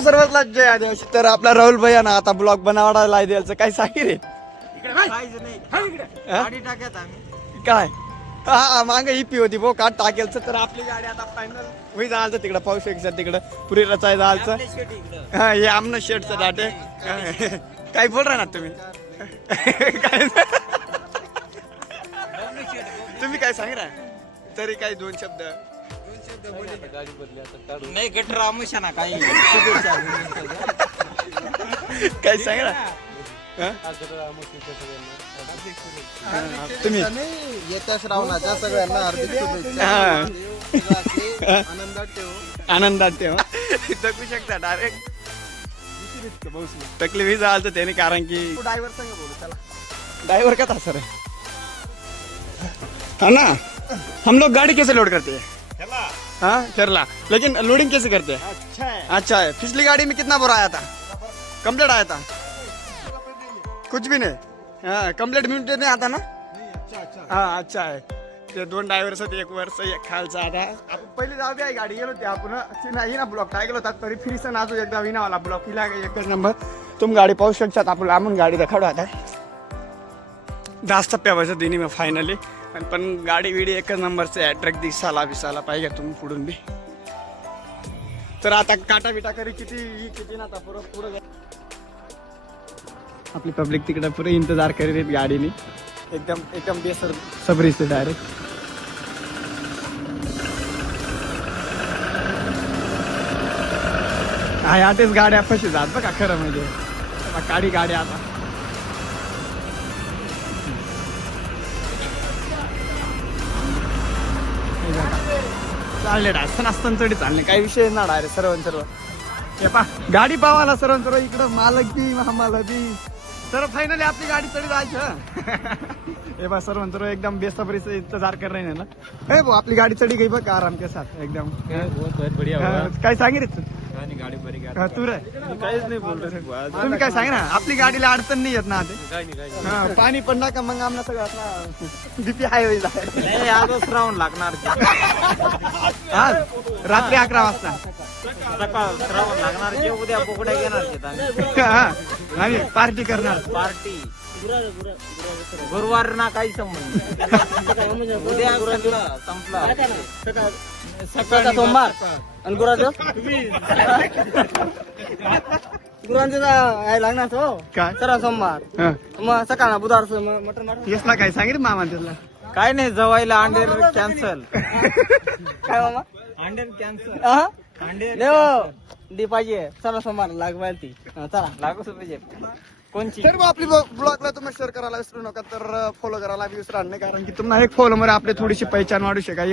सर्वातला जय आदिवासी. तर आपला राहुल भैया ना आता ब्लॉग बनवायला द्यायचं काय सांगे रे काय हा मागे इपी होती भाऊ काट टाकेलचं. तर आपली गाडी आता फायनल होई जायचं तिकडं पाऊस शकतं तिकडं पुरी रचाय जायचं. हा हे आमनं शेटचं दाटे काय बोल ना तुम्ही काय तुम्ही काय सांग ना तरी काही दोन शब्द नाही गटर आमुषा ना काही काय सांग ना तुम्ही येत्या श्रावणाच्या सगळ्यांना हार्दिक शुभेच्छा. आनंदात ठेव. आनंदात ठेव जगू शकता डायरेक्ट तकलीफ झालं त्याने कारण की ड्रायव्हर संग बोलू चला. ड्राइवर का था सर है ना. हम लोग गाड़ी कैसे लोड करते हैं हाँ केरला लेकिन लोडिंग कैसे करते हैं. अच्छा है. पिछली गाड़ी में कितना बोरा आया था कंप्लीट आया था कुछ भी नहीं. हाँ कंप्लीट मिनट नहीं आता ना. हाँ अच्छा आहे. ते दोन ड्रायव्हर्स होते एक वर्ष एक खालचा आता आपण पहिले जाऊ द्या गाडी गेलो ते आपण नाही ना ब्लॉक काय गेलो होता तरी फिरीसन आजू एकदा विनावाला ब्लॉक केला एकच नंबर. तुम गाडी पाहू शकतात आपण लांबून गाडी दाखवू आता जास्त टप्प्यावरचं दिनी मी फायनली पण गाडी विडी एकच नंबरचं आहे. ट्रक दिसाला पाहिजे तुम्ही पुढून बी. तर आता काटा बिटा करी किती ना आता पुढं आपली पब्लिक तिकडे पुरे इंतजार करीत गाडीने एकदम बेसबरी से डायरेक्ट. हा यातच गाड्या फशी जात बघा खरं म्हणजे काडी गाड्या आता चालले असताना चढी चालले काही विषय ना डायरेक्ट सर्व हे पा गाडी पावाला सर्व इकडं मालक बी मालक बी सर फाइनली आपली गाडी चढी जायचं. हे बा सर्व एकदम बेसबरी से इंतजार कर रहे हैं ना. हे भाऊ आपली गाडी चढी गई बघ आराम के साथ एकदम काय सांगितलं गाडी बरी तू रे काहीच नाही बोलतो तुम्ही काय सांग ना. आपली गाडीला अडचण नाही येत ना ते पाणी पडणार का मग आम्हाला सगळं बीपी हाय आजच राहून लागणार. आज रात्री 11 वाजता सकाळ श्रावण लागणार जे उद्या बोकड्या घेणार आम्ही पार्टी करणार. पार्टी गुरुवार ना काही संबंध उद्या संपला सकाळ सोमवार आणि गुरुवारचं लागणार हो काय सर सोमवार मग सकाळ बुधवार मटन यसला काय सांगितलं मामा त्याला काय नाही जवायला अंडेर कॅन्सल. काय मामा अंडेर कॅन्सल दी पाहिजे चला सोमवार लागवायला ती चला लागू पाहिजे कोणची. तर आपली ब्लॉगला तुम्ही शेअर करायला विसरू नका. तर फॉलो करायला विसरा नाही कारण की तुम्हाला एक फॉलो मध्ये आपली थोडीशी पहिचान वाढू शकाल.